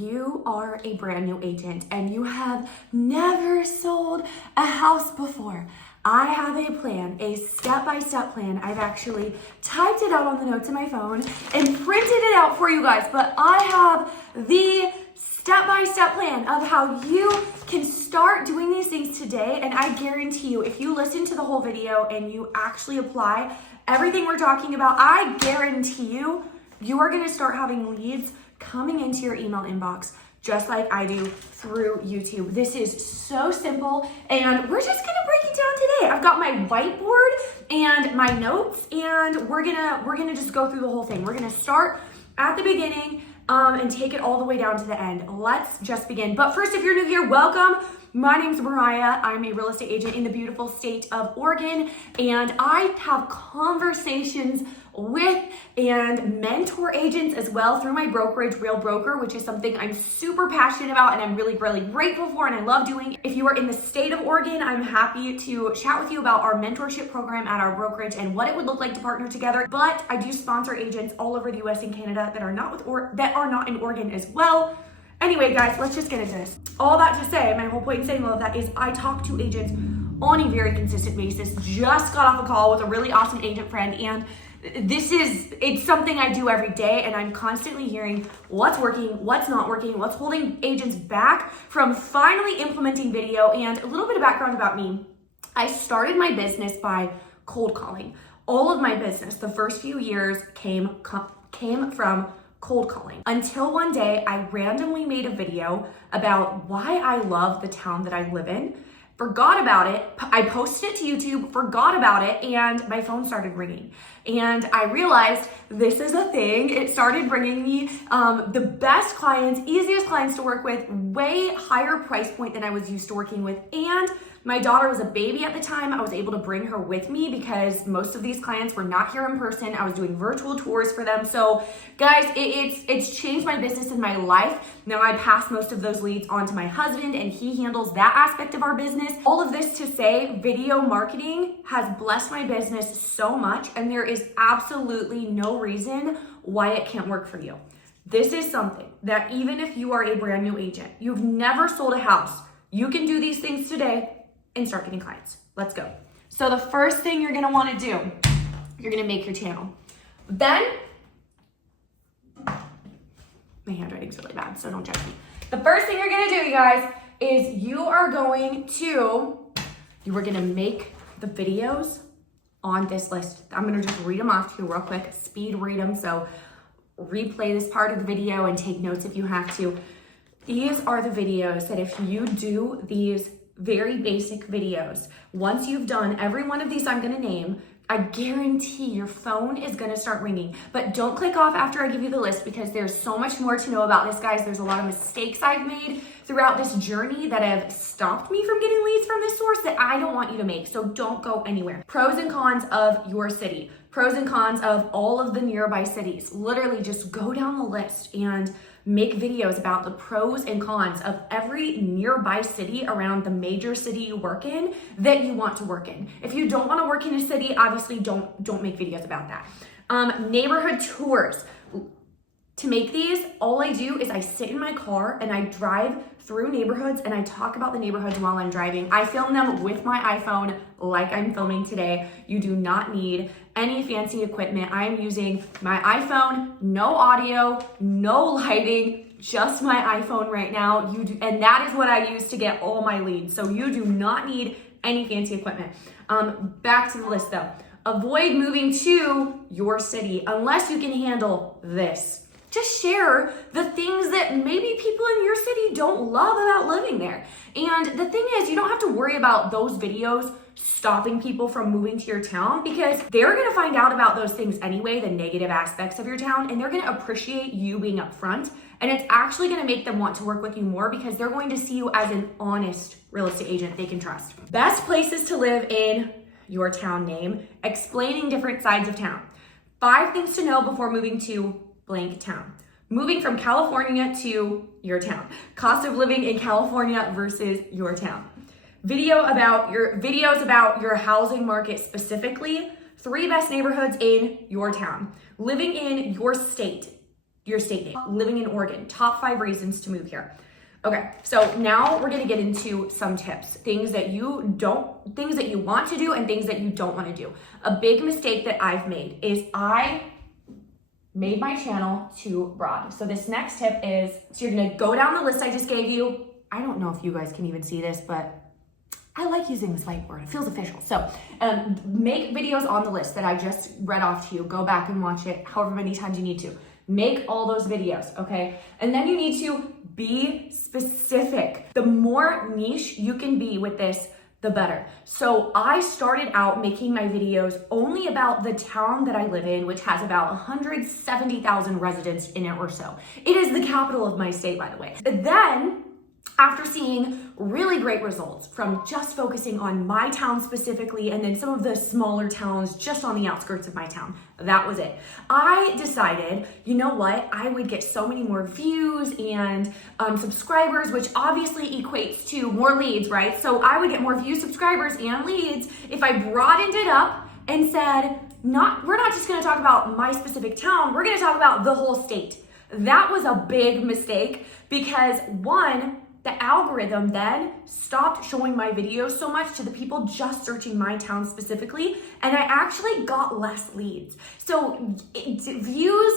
you are a brand new agent and you have never sold a house before, I have a plan, a step-by-step plan. I've actually typed it out on the notes in my phone and printed it out for you guys, but I have the step-by-step plan of how you can start doing these things today. And I guarantee you, if you listen to the whole video and you actually apply everything we're talking about, I guarantee you, you are gonna start having leads coming into your email inbox just like I do through YouTube. This is so simple, and we're just gonna break it down today. I've got my whiteboard and my notes, and we're gonna just go through the whole thing. We're gonna start at the beginning and take it all the way down to the end. Let's just begin. But first, if you're new here, welcome. My name's Mariah. I'm a real estate agent in the beautiful state of Oregon, and I have conversations with and mentor agents as well through my brokerage, Real Broker, which is something I'm super passionate about and I'm really, really grateful for and I love doing. If you are in the state of Oregon, I'm happy to chat with you about our mentorship program at our brokerage and what it would look like to partner together. But I do sponsor agents all over the US and Canada that are not in Oregon as well. Anyway, guys, let's just get into this. All that to say, my whole point in saying all of that is I talk to agents on a very consistent basis. Just got off a call with a really awesome agent friend, and it's something I do every day, and I'm constantly hearing what's working, what's not working, what's holding agents back from finally implementing video. And a little bit of background about me. I started my business by cold calling. All of my business, the first few years came from cold calling, until one day I randomly made a video about why I love the town that I live in, forgot about it. I posted it to YouTube, forgot about it, and my phone started ringing. And I realized this is a thing. It started bringing me the best clients, easiest clients to work with, way higher price point than I was used to working with. And my daughter was a baby at the time. I was able to bring her with me because most of these clients were not here in person. I was doing virtual tours for them. So guys, it's changed my business and my life. Now I pass most of those leads on to my husband and he handles that aspect of our business. All of this to say, video marketing has blessed my business so much, and there is absolutely no reason why it can't work for you. This is something that even if you are a brand new agent, you've never sold a house, you can do these things today and start getting clients. Let's go. So the first thing you're gonna wanna do, you're gonna make your channel. Then, my handwriting's really bad, so don't judge me. The first thing you're gonna do, you guys, is you are gonna make the videos on this list. I'm gonna just read them off to you real quick, speed read them, so replay this part of the video and take notes if you have to. These are the videos that if you do these very basic videos, once you've done every one of these I'm gonna name, I guarantee your phone is gonna start ringing. But don't click off after I give you the list because there's so much more to know about this, guys. There's a lot of mistakes I've made throughout this journey that have stopped me from getting leads from this source that I don't want you to make, so don't go anywhere. Pros and cons of your city. Pros and cons of all of the nearby cities. Literally just go down the list and make videos about the pros and cons of every nearby city around the major city you work in that you want to work in. If you don't want to work in a city, obviously don't make videos about that. Neighborhood tours. To make these, all I do is I sit in my car and I drive through neighborhoods and I talk about the neighborhoods while I'm driving. I film them with my iPhone like I'm filming today. You do not need any fancy equipment. I am using my iPhone, no audio, no lighting, just my iPhone right now. And that is what I use to get all my leads. So you do not need any fancy equipment. Back to the list though. Avoid moving to your city unless you can handle this. Just share the things that maybe people in your city don't love about living there. And the thing is, you don't have to worry about those videos stopping people from moving to your town because they're gonna find out about those things anyway, the negative aspects of your town, and they're gonna appreciate you being upfront. And it's actually gonna make them want to work with you more because they're going to see you as an honest real estate agent they can trust. Best places to live in your town name, explaining different sides of town. 5 things to know before moving to blank town. Moving from California to your town. Cost of living in California versus your town. Videos about your housing market specifically. 3 best neighborhoods in your town. Living in your state. your state name. Living in Oregon, top 5 reasons to move here. Okay, so now we're gonna get into some tips, things that you want to do and things that you don't want to do. A big mistake that I've made is I made my channel too broad. So this next tip is, so you're gonna go down the list I just gave you. I don't know if you guys can even see this, but I like using this whiteboard, it feels official. So make videos on the list that I just read off to you. Go back and watch it however many times you need to. Make all those videos, okay? And then you need to be specific. The more niche you can be with this, the better. So I started out making my videos only about the town that I live in, which has about 170,000 residents in it or so. It is the capital of my state, by the way. Then, after seeing really great results from just focusing on my town specifically and then some of the smaller towns just on the outskirts of my town, that was it. I decided, you know what, I would get so many more views and subscribers, which obviously equates to more leads, right? So I would get more views, subscribers, and leads if I broadened it up and said, we're not just gonna talk about my specific town, we're gonna talk about the whole state. That was a big mistake because one, the algorithm then stopped showing my videos so much to the people just searching my town specifically, and I actually got less leads. So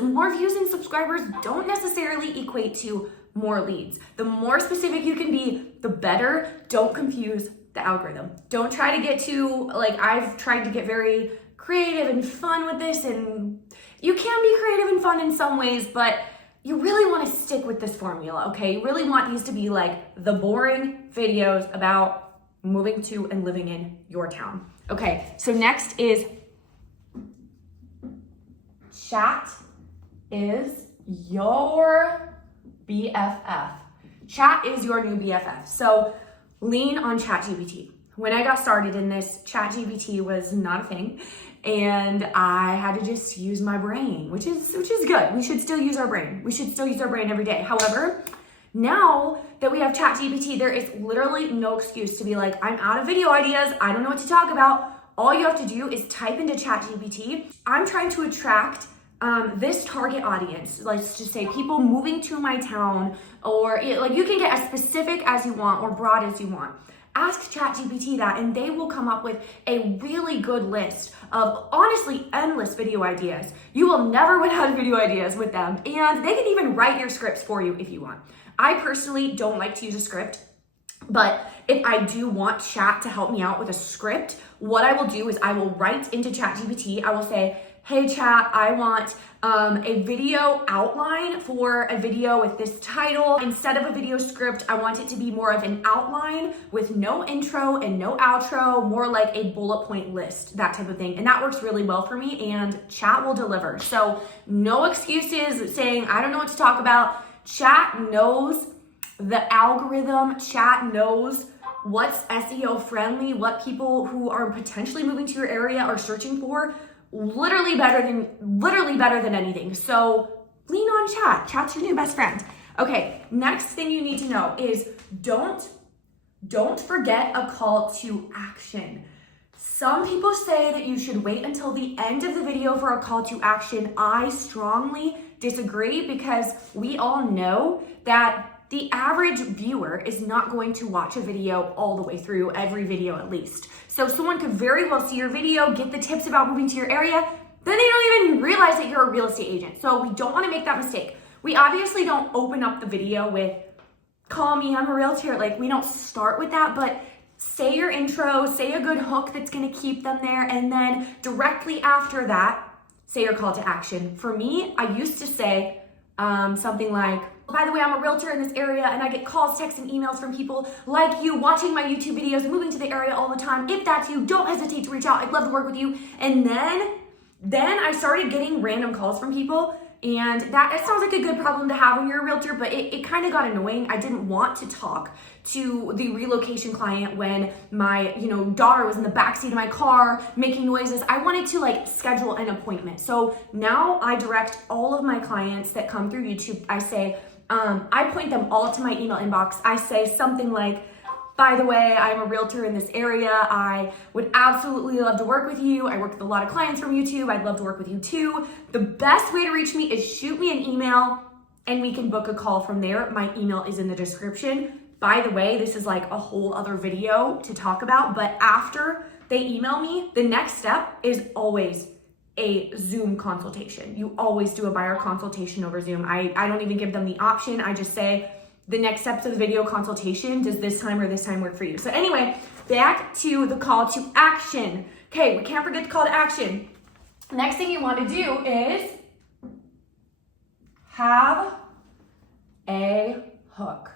more views and subscribers don't necessarily equate to more leads. The more specific you can be, the better. Don't confuse the algorithm. Don't try to get too, I've tried to get very creative and fun with this, and you can be creative and fun in some ways, but you really want to stick with this formula, okay? You really want these to be like the boring videos about moving to and living in your town. Okay, so next is chat is your BFF. Chat is your new BFF. So lean on ChatGPT. When I got started in this, ChatGPT was not a thing. And I had to just use my brain, which is good. We should still use our brain. We should still use our brain every day. However, now that we have ChatGPT, there is literally no excuse to be like, I'm out of video ideas. I don't know what to talk about. All you have to do is type into ChatGPT. I'm trying to attract this target audience. Let's just say people moving to my town, or you can get as specific as you want or broad as you want. Ask ChatGPT that and they will come up with a really good list of honestly endless video ideas. You will never run out of video ideas with them, and they can even write your scripts for you if you want. I personally don't like to use a script, but if I do want chat to help me out with a script, what I will do is I will write into ChatGPT. I will say, hey chat, I want a video outline for a video with this title. Instead of a video script, I want it to be more of an outline with no intro and no outro, more like a bullet point list, that type of thing. And that works really well for me, and chat will deliver. So no excuses saying, I don't know what to talk about. Chat knows the algorithm. Chat knows what's SEO friendly, what people who are potentially moving to your area are searching for. Literally better than anything. So lean on chat. Chat's your new best friend. Okay, next thing you need to know is don't forget a call to action. Some people say that you should wait until the end of the video for a call to action. I strongly disagree, because we all know that the average viewer is not going to watch a video all the way through, every video at least. So someone could very well see your video, get the tips about moving to your area, then they don't even realize that you're a real estate agent. So we don't want to make that mistake. We obviously don't open up the video with, call me, I'm a realtor. We don't start with that, but say your intro, say a good hook that's going to keep them there, and then directly after that, say your call to action. For me, I used to say something like, by the way, I'm a realtor in this area and I get calls, texts, and emails from people like you watching my YouTube videos, moving to the area all the time. If that's you, don't hesitate to reach out. I'd love to work with you. And then I started getting random calls from people, and that sounds like a good problem to have when you're a realtor, but it kind of got annoying. I didn't want to talk to the relocation client when my daughter was in the backseat of my car making noises. I wanted to schedule an appointment. So now I direct all of my clients that come through YouTube. I say, I point them all to my email inbox. I say something like, by the way, I'm a realtor in this area. I would absolutely love to work with you. I work with a lot of clients from YouTube. I'd love to work with you too. The best way to reach me is shoot me an email and we can book a call from there. My email is in the description. By the way, this is like a whole other video to talk about, but after they email me, the next step is always a Zoom consultation. You always do a buyer consultation over Zoom. I don't even give them the option. I just say, the next steps of the video consultation, does this time or this time work for you? So anyway, back to the call to action. Okay, we can't forget the call to action. Next thing you want to do is have a hook.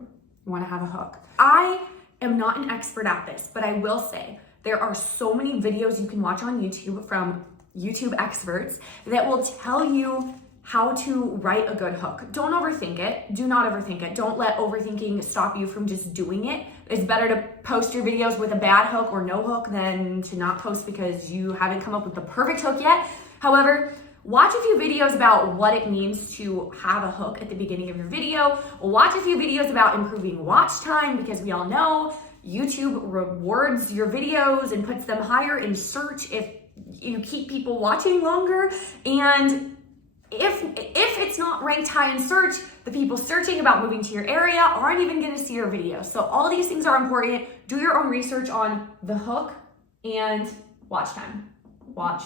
You want to have a hook. I am not an expert at this, but I will say there are so many videos you can watch on YouTube from YouTube experts that will tell you how to write a good hook. Don't overthink it. Do not overthink it. Don't let overthinking stop you from just doing it. It's better to post your videos with a bad hook or no hook than to not post because you haven't come up with the perfect hook yet. However, watch a few videos about what it means to have a hook at the beginning of your video. Watch a few videos about improving watch time because we all know YouTube rewards your videos and puts them higher in search if you keep people watching longer. And if it's not ranked high in search, the people searching about moving to your area aren't even going to see your video. So all these things are important. Do your own research on the hook and watch time. Watch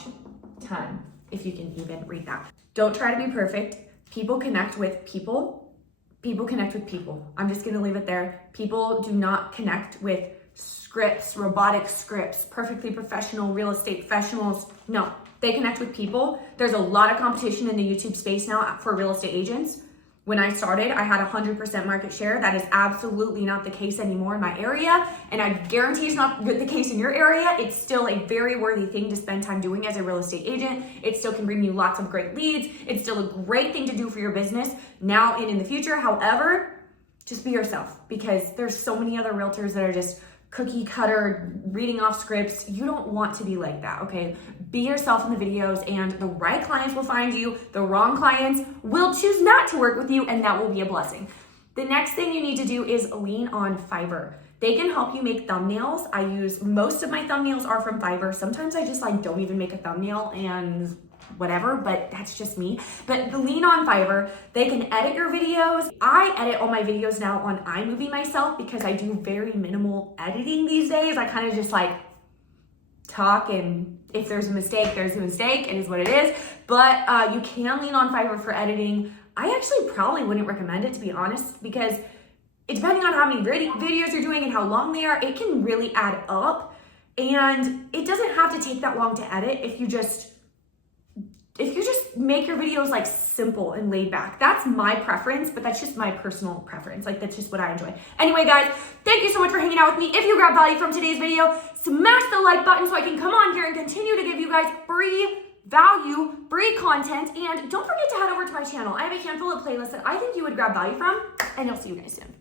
time, if you can even read that. Don't try to be perfect. People connect with people. People connect with people. I'm just going to leave it there. People do not connect with scripts, robotic scripts, perfectly professional real estate professionals. No. They connect with people. There's a lot of competition in the YouTube space now for real estate agents. When I started, I had 100% market share. That is absolutely not the case anymore in my area. And I guarantee it's not the case in your area. It's still a very worthy thing to spend time doing as a real estate agent. It still can bring you lots of great leads. It's still a great thing to do for your business now and in the future. However, just be yourself because there's so many other realtors that are just cookie cutter, reading off scripts. You don't want to be like that, okay? Be yourself in the videos and the right clients will find you. The wrong clients will choose not to work with you and that will be a blessing. The next thing you need to do is lean on Fiverr. They can help you make thumbnails. I use, most of my thumbnails are from Fiverr. Sometimes I just like don't even make a thumbnail and whatever, but that's just me. But lean on Fiverr. They can edit your videos. I edit all my videos now on iMovie myself because I do very minimal editing these days. I kind of just like talk and if there's a mistake, there's a mistake. It is what it is. But you can lean on Fiverr for editing. I actually probably wouldn't recommend it to be honest because depending on how many videos you're doing and how long they are, it can really add up. And it doesn't have to take that long to edit if you just make your videos like simple and laid back. That's my preference, but that's just my personal preference. Like that's just what I enjoy. Anyway, guys, thank you so much for hanging out with me. If you grabbed value from today's video, smash the like button so I can come on here and continue to give you guys free value, free content. And don't forget to head over to my channel. I have a handful of playlists that I think you would grab value from, and I'll see you guys soon.